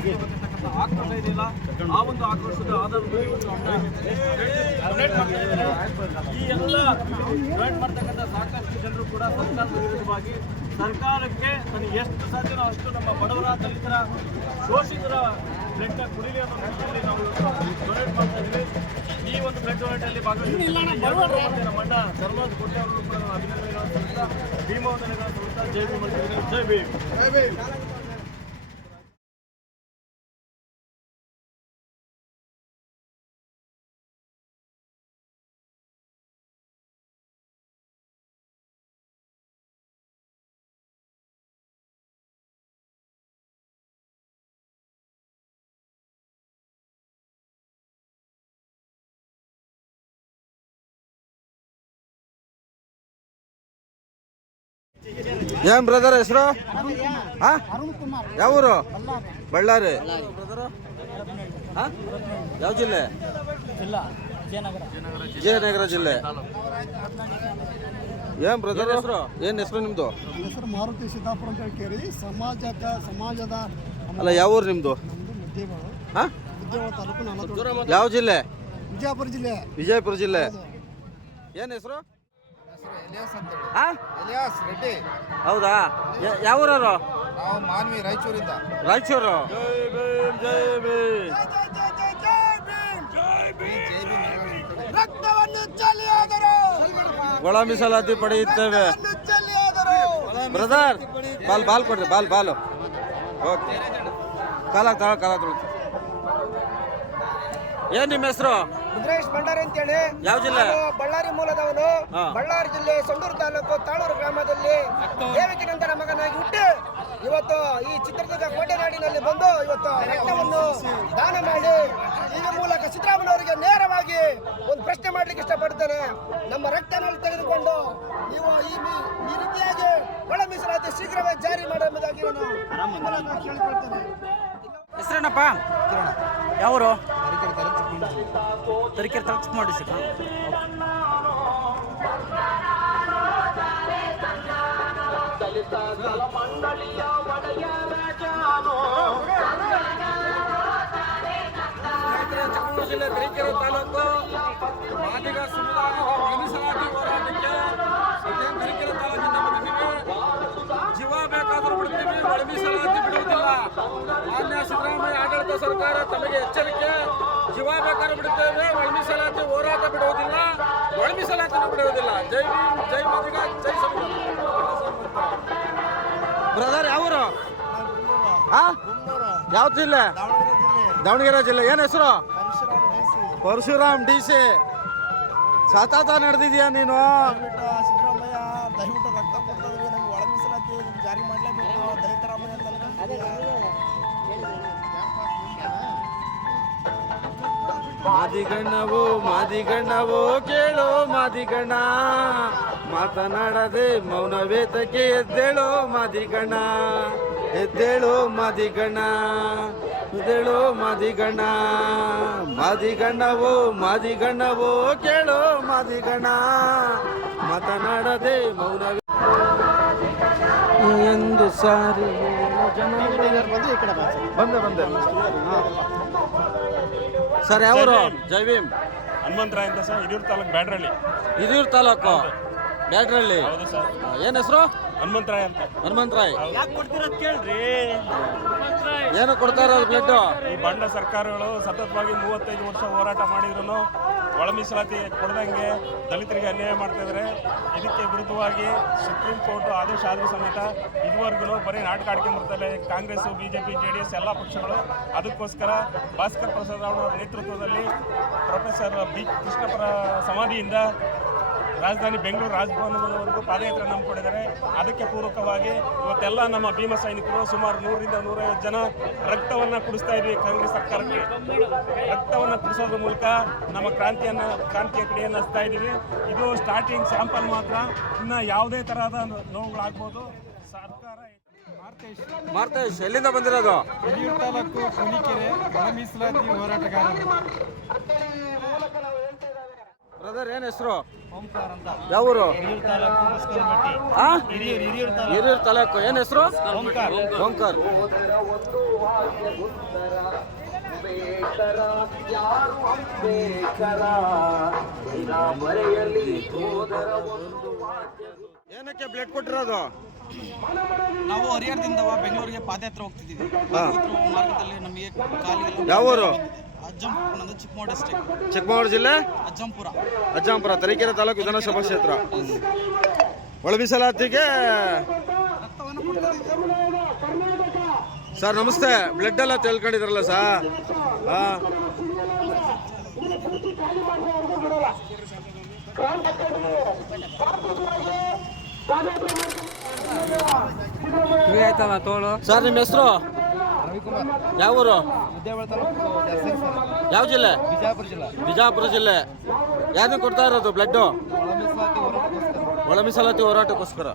ಸರ್ಕಾರಕ್ಕೆ ಬಂದಿರತಕ್ಕಂಥ ಆಕ್ರೋಶ ಆ ಒಂದು ಆಕ್ರೋಶದ ಆಧಾರದ ಈ ಎಲ್ಲ ಡೊನೇಟ್ ಮಾಡ್ತಕ್ಕಂಥ ಸಾಕಷ್ಟು ಜನರು ಕೂಡ ಸರ್ಕಾರದ ವಿರುದ್ಧವಾಗಿ ಸರ್ಕಾರಕ್ಕೆ ನನಗೆ ಎಷ್ಟು ಸಾಧ್ಯನೋ ಅಷ್ಟು ನಮ್ಮ ಬಡವರ ದಲಿತರ ಶೋಷಿತರ ಬ್ಲಡ್ ಕುಡಿಲಿ ಅನ್ನೋ ನಿಟ್ಟಿನಲ್ಲಿ ನಾವು ಡೊನೇಟ್ ಮಾಡ್ತಾ ಇದ್ದೀವಿ. ಈ ಒಂದು ಬ್ಲಡ್ ಡೊನೇಟ್ ಅಲ್ಲಿ ಭಾಗವಹಿಸಿ ನಮ್ಮ ಅಣ್ಣ ಧರ್ಮರಾಜ್ ಕೊಟ್ಟೆ ಅವರು ಕೂಡ ನಾನು ಅಭಿನಂದನೆಗಳನ್ನು ಸಲ್ಲಿಸ್ತಾ ಭೀಮವಂದನೆಗಳನ್ನು ಸಲ್ಲಿಸ್ತಾ ಜೈ ಭೀಮ್. ಜೈ ಭೀಮ್. ಏನ್ ಬ್ರದರ್ ಹೆಸರು? ಹಾ? ಅರುಣ್ ಕುಮಾರ್ ಯಾವ ಊರು? ಬಳ್ಳಾರಿ. ಯಾವ ಜಿಲ್ಲೆ? ಜಿಲ್ಲಾ ವಿಜಯನಗರ ಜಿಲ್ಲೆ. ಏನ್ ಬ್ರದರ್ ಹೆಸರು? ಏನ್ ಹೆಸರು ನಿಮ್ದು? ಹೆಸರು ಮಾರುತಿ ಸಿದ್ದಾಪುರ ಅಂತ ಹೇಳಿ ಸಮಾಜಕ ಸಮಾಜದ ಅಲ್ಲ ಯಾವ ಊರು ನಿಮ್ದು? ಯಾವ ಜಿಲ್ಲೆ? ವಿಜಯಪುರ ಜಿಲ್ಲೆ. ವಿಜಯಪುರ ಜಿಲ್ಲೆ. ಏನ್ ಹೆಸರು? ಹಾ ಎಲಿಯಾಸ್ ರೆಡ್ಡಿ. ಹೌದಾ? ಯಾವ ಊರವರು ನಾವು ಮಾನ್ವಿ ರಾಯಚೂರಿಂದ. ರಾಯಚೂರು. ಒಳ ಮೀಸಲಾತಿ ಪಡೆಯುತ್ತೇವೆ. ಬ್ರದರ್ ಬಾಲ್ ಬಾಲ್ ಕೊಡ್ರಿ ಬಾಲ್ ಬಾಲು. ಓಕೆ. ಕಾಲ ಕಾಲ ಕಾಲ ತೊಳಿತು ಏನ್ ನಿಮ್ಮ ಹೆಸರು? ರುದ್ರೇಶ್ ಭಂಡಾರಿ ಅಂತೇಳಿ. ಯಾವ ಜಿಲ್ಲೆ? ಬಳ್ಳಾರಿ ಮೂಲದವನು ಬಳ್ಳಾರಿ ಜಿಲ್ಲೆ ಸೊಂಡೂರು ತಾಲೂಕು ತಾಳೂರು ಗ್ರಾಮದಲ್ಲಿ ದೇವಕಿನಂದನ ಮಗನಾಗಿ ಹುಟ್ಟಿ ಇವತ್ತು ಈ ಚಿತ್ರದುರ್ಗ ಕೋಟೆನಾಡಿನಲ್ಲಿ ಬಂದು ಇವತ್ತು ರಕ್ತವನ್ನು ದಾನ ಮಾಡಿ ಈ ಮೂಲಕ ಚಿತ್ರಾಮನವರಿಗೆ ನೇರವಾಗಿ ಒಂದು ಪ್ರಶ್ನೆ ಮಾಡ್ಲಿಕ್ಕೆ ಇಷ್ಟಪಡ್ತೇನೆ. ನಮ್ಮ ರಕ್ತನಲ್ಲಿ ತೆಗೆದುಕೊಂಡು ನೀವು ಈ ಈ ರೀತಿಯಾಗಿ ಒಳ ಮೀಸಲಾತಿ ಶೀಘ್ರವೇ ಜಾರಿ ಮಾಡುವುದಾಗಿ ನಾನು ಕೇಳಿಕೊಳ್ತೇನೆ. ಹೆಸರೇನಪ್ಪ? ಯಾವರು? ತರೀಕೆರೆ ತಲಕ ಚಿಕ್ಕಮಗಳೂರು ಡಿಸ್ಟ್ರಿಕ್ಟ್ ಚಿಕ್ಕಮಗಳೂರು ಜಿಲ್ಲೆ ತರೀಕೆರೆ ತಾಲೂಕು ಮಾದಿಗ ಸಮುದಾಯ ಮೀಸಲಾತಿ ಹೋರಾಟಕ್ಕೆ ಸದ್ಯ ತರೀಕೆರೆ ತಾಲೂಕಿಂದ ಬಂದಿದ್ದೀವಿ ಜೀವ ಬೇಕಾದರೂ ಬಿಡ್ತೀವಿ ಒಳ ಮೀಸಲಾತಿ ಬಿಡುವುದಿಲ್ಲ ಮಾನ್ಯ ಸಿದ್ದರಾಮಯ್ಯ ಆಡಳಿತ ಸರ್ಕಾರ ತಮಗೆ ಎಚ್ಚರಿಕೆ ಬಿಡುವುದಿಲ್ಲ ಜೈ ಭೀಮ್ ಜೈ ಮಾದಿಗ ಜೈ ಬ್ರದರ್ ಯಾವರು? ಆ? ಯಾವ ಜಿಲ್ಲೆ? ದಾವಣಗೆರೆ ಜಿಲ್ಲೆ. ಏನು ಹೆಸರು? Parashuram D C. ಸತತ ನಡೆದಿದ್ಯಾ ನೀನು? ಸಿದ್ದರಾಮಯ್ಯ ದಯವಿಟ್ಟು ರಕ್ತ ಕೊಡ್ತದ್ರಿ. ನಮ್ಗೆ ಒಳ ಮೀಸಲಾತಿ ಜಾರಿ ಮಾಡಲೇಬೇಕು? ದಲಿತರಾಮಯ್ಯ ಮಾದಿಗಣ್ಣವು ಮಾದಿಗಣ್ಣವು ಕೇಳು ಮಾದಿಗಣ ಮಾತನಾಡದೆ ಮೌನವೇತಕ್ಕೆ ಎದ್ದೇಳೋ ಮಾದಿಗಣ ಎದ್ದೇಳೋ ಮಾದಿಗಣ ಎದ್ದೇಳೋ ಮಾದಿಗಣ ಮಾದಿಗಣ್ಣವೋ ಮಾದಿಗಣ್ಣವೋ ಕೇಳೋ ಮಾದಿಗಣ ಮಾತನಾಡದೆ ಮೌನವೇ ಎಂದು ಸಾರಿ. ಬಂದೆ ಬಂದೆ. ಸರ್ ಯಾವ ಜೈ ಭೀಮ್. ಹನುಮಂತರಾಯ ಅಂತ ಸರ್ ಹಿರಿಯೂರು ತಾಲೂಕು ಬ್ಯಾಡ್ರಳ್ಳಿ. ಹಿರಿಯೂರು ತಾಲೂಕು? ಬ್ಯಾಡ್ರಳ್ಳಿ? ಹೌದು ಸರ್. ಏನ್ ಹೆಸರು? ಹನುಮಂತರಾಯ್ ಅಂತ. ಹನುಮಂತರಾಯ್. ಯಾಕೆ ಕೊಡ್ತಿರೋದು ಕೇಳ್ರಿ? ಏನು ಕೊಡ್ತಾ ಇರೋದು ಬ್ಲಡ್ ಈ ಬಂಡ ಸರ್ಕಾರಗಳು ಸತತವಾಗಿ ಮೂವತ್ತೈದು ವರ್ಷ ಹೋರಾಟ ಮಾಡಿದ್ರು. ಒಳ ಮೀಸಲಾತಿ ಕೊಡದಂಗೆ ದಲಿತರಿಗೆ ಅನ್ಯಾಯ ಮಾಡ್ತಾ ಇದ್ದಾರೆ ಇದಕ್ಕೆ ವಿರುದ್ಧವಾಗಿ ಸುಪ್ರೀಂ ಕೋರ್ಟ್ ಆದೇಶ ಆದರೂ ಸಮೇತ ಇದುವರೆಗೂ ಬರೀ ನಾಟಕ ಆಡ್ಕೊಂಡ್ಬರ್ತಾರೆ Congress BJP J D S ಎಲ್ಲ ಪಕ್ಷಗಳು. ಅದಕ್ಕೋಸ್ಕರ ಭಾಸ್ಕರ್ ಪ್ರಸಾದ್ ಅವರ ನೇತೃತ್ವದಲ್ಲಿ ಪ್ರೊಫೆಸರ್ ಬಿ ಕೃಷ್ಣಪ್ರ ಸಮಾಧಿಯಿಂದ ರಾಜಧಾನಿ ಬೆಂಗಳೂರು ರಾಜಭವನದವರೆಗೂ ಪಾದಯಾತ್ರೆ ನಂಬಿಕೊಂಡಿದ್ದಾರೆ ಅದಕ್ಕೆ ಪೂರಕವಾಗಿ ಇವತ್ತೆಲ್ಲ ನಮ್ಮ ಭೀಮ ಸೈನಿಕರು ಸುಮಾರು ನೂರರಿಂದ ನೂರೈವತ್ತು ಜನ ರಕ್ತವನ್ನು ಕುಡಿಸ್ತಾ ಇದ್ವಿ ಕಾಂಗ್ರೆಸ್ ಸರ್ಕಾರಕ್ಕೆ. ರಕ್ತವನ್ನು ಕುಡಿಸೋದ್ರ ಮೂಲಕ ನಮ್ಮ ಕ್ರಾಂತಿಯನ್ನು ಕ್ರಾಂತಿಯ ಕಡೆಯನ್ನು ಹಚ್ತಾ ಇದ್ದೀವಿ. ಇದು ಸ್ಟಾರ್ಟಿಂಗ್ ಸ್ಯಾಂಪಲ್ ಮಾತ್ರ. ಇನ್ನು ಯಾವುದೇ ತರಹದ ನೋವುಗಳಾಗ್ಬೋದು. ಸರ್ಕಾರ ಮಾರ್ತೇಶ್. ಎಲ್ಲಿಂದ ಬಂದಿರೋದು? ಹಿರಿಯೂರು ತಾಲೂಕು ಕುಣಿಕೆರೆ ಒಳ ಮೀಸಲಾತಿ ಹೋರಾಟಗಾರ. ಬ್ರದರ್ ಏನ್ ಹೆಸರು? ಓಂಕಾರ ಅಂತ. ಯಾವೂರು ಹಿರಿಯೂರು ತಾಲೂಕು ಮಸ್ಕರಮಟ್ಟಿ ಆ? ಹಿರಿಯೂರು ಹಿರಿಯೂರು ತಾಲೂಕು. ಹಿರಿಯೂರು ತಾಲೂಕು. ಏನ್ ಹೆಸರು? ಓಂಕಾರ್. ಓಂಕರ್. ಏನಕ್ಕೆ ಬ್ಲಡ್ ಕೊಟ್ಟಿರೋದು? ನಾವು ಹರಿಹರದಿಂದ ಬೆಂಗಳೂರಿಗೆ ಪಾದಯಾತ್ರೆ ಹೋಗ್ತಿದ್ದೀವಿ. ಮಾರ್ಗದಲ್ಲಿ ನಮಗೆ ಕಾಲಿಗೆ ಯಾವ ಊರು? ಅಜ್ಜಂಪುರ ಚಿಕ್ಕಮಗಳೂರು ಡಿಸ್ಟಿಕ್ ಚಿಕ್ಕಮಗಳೂರು ಜಿಲ್ಲೆ? ಅಜ್ಜಂಪುರ. ಅಜ್ಜಂಪುರ ತರೀಕೆರೆ ತಾಲೂಕು ವಿಧಾನಸಭಾ ಕ್ಷೇತ್ರ. ಒಳ ಮೀಸಲಾತಿಗೆ ಸರ್ ನಮಸ್ತೆ. ಬ್ಲಡ್ ಎಲ್ಲ ತಿಳ್ಕೊಂಡಿದ್ರಲ್ಲ ಸರ್? ಹಾ. ಆಯ್ತಲ್ಲ ತೋಳು. ಸರ್ ನಿಮ್ಮ ಹೆಸರು? ಯಾವ ಊರು ಯಾವ ಜಿಲ್ಲೆ? ಬಿಜಾಪುರ ಜಿಲ್ಲೆ. ಬಿಜಾಪುರ ಜಿಲ್ಲೆ. ಯಾವ್ದು ಕೊಡ್ತಾ ಇರೋದು ಬ್ಲಡ್ಡು ಒಳ ಮೀಸಲಾತಿ ಹೋರಾಟಕ್ಕೋಸ್ಕರ.